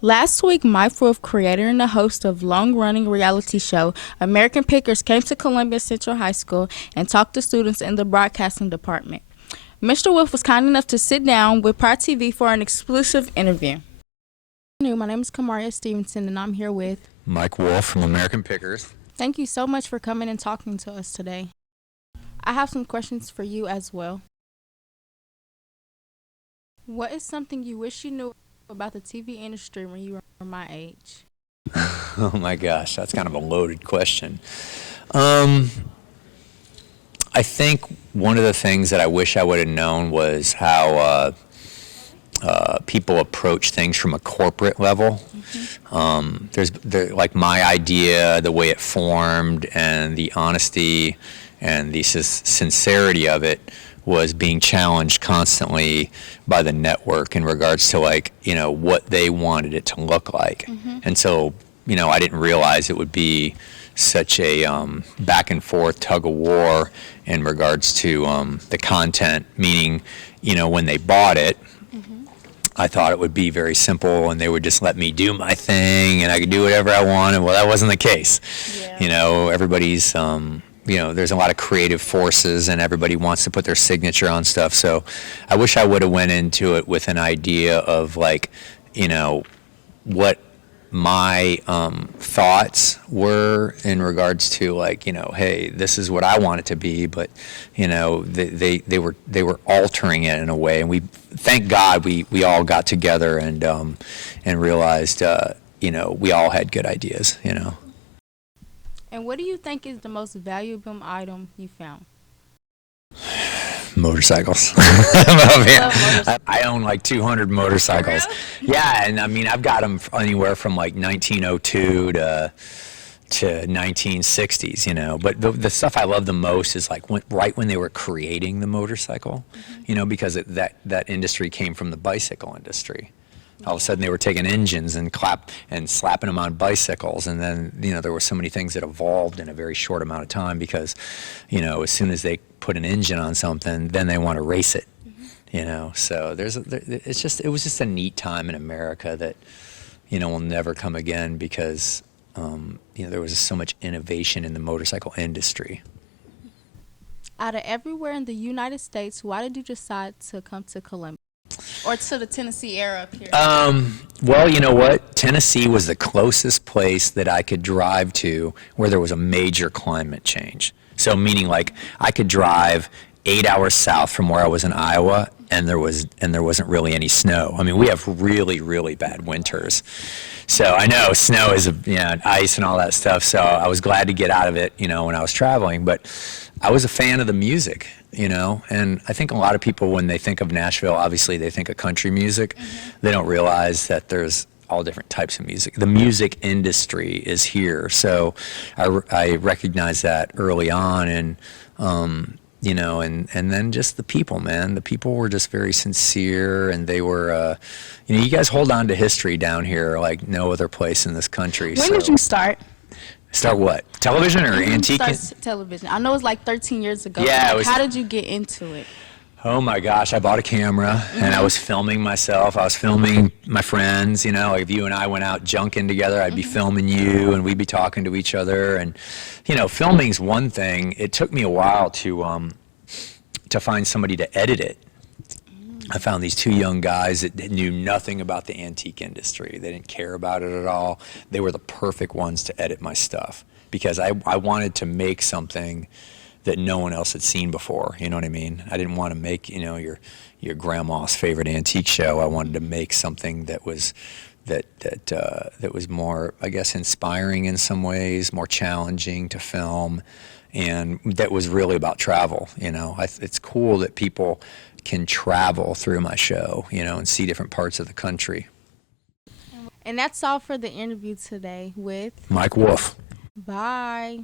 Last week, Mike Wolfe, creator and the host of long-running reality show American Pickers, came to Columbia Central High School and talked to students in the broadcasting department. Mr. Wolfe was kind enough to sit down with PrideTV for an exclusive interview. My name is Kamaria Stevenson, and I'm here with Mike Wolfe from American Pickers. Thank you so much for coming and talking to us today. I have some questions for you as well. What is something you wish you knew about the TV industry when you were my age? Oh my gosh, that's kind of a loaded question. I think one of the things that I wish I would have known was how people approach things from a corporate level. Like my idea, the way it formed, and the honesty and the sincerity of it was being challenged constantly by the network in regards to what they wanted it to look like. And so, I didn't realize it would be such a back and forth tug of war in regards to the content, meaning, when they bought it, I thought it would be very simple and they would just let me do my thing and I could do whatever I wanted. Well, that wasn't the case. Yeah. Everybody's, there's a lot of creative forces and everybody wants to put their signature on stuff. So I wish I would have went into it with an idea of what my thoughts were in regards to hey, this is what I want it to be, but they were altering it in a way, and thank God we all got together and realized we all had good ideas. And what do you think is the most valuable item you found? Motorcycles. I own like 200 motorcycles. Really? Yeah, and I've got them anywhere from 1902 to 1960s, But the stuff I love the most is right when they were creating the motorcycle, because that industry came from the bicycle industry. All of a sudden they were taking engines and slapping them on bicycles, and then there were so many things that evolved in a very short amount of time because as soon as they put an engine on something, then they want to race it. So it was just a neat time in America that will never come again because there was so much innovation in the motorcycle industry. Out of everywhere in the United States, why did you decide to come to Columbia? Or to the Tennessee area up here? Well, you know what? Tennessee was the closest place that I could drive to where there was a major climate change. So meaning I could drive 8 hours south from where I was in Iowa and there wasn't really any snow. We have really, really bad winters. So I know snow is ice and all that stuff. So I was glad to get out of it, when I was traveling. But I was a fan of the music, and I think a lot of people, when they think of Nashville, obviously they think of country music. They don't realize that there's all different types of music. The music industry is here. So I recognized that early on, and and then just the people, man. The people were just very sincere, and they were, you guys hold on to history down here like no other place in this country. When did you start? Start what? Television or antique? Television. I know it was 13 years ago. Yeah. How did you get into it? Oh my gosh, I bought a camera and I was filming myself. I was filming my friends, if you and I went out junking together, I'd be filming you and we'd be talking to each other. And, filming's one thing. It took me a while to find somebody to edit it. I found these two young guys that knew nothing about the antique industry. They didn't care about it at all. They were the perfect ones to edit my stuff because I wanted to make something that no one else had seen before. You know what I mean? I didn't want to make, your grandma's favorite antique show. I wanted to make something that was that was more, I guess, inspiring in some ways, more challenging to film, and that was really about travel. It's cool that people can travel through my show, and see different parts of the country. And that's all for the interview today with Mike Wolfe. Bye.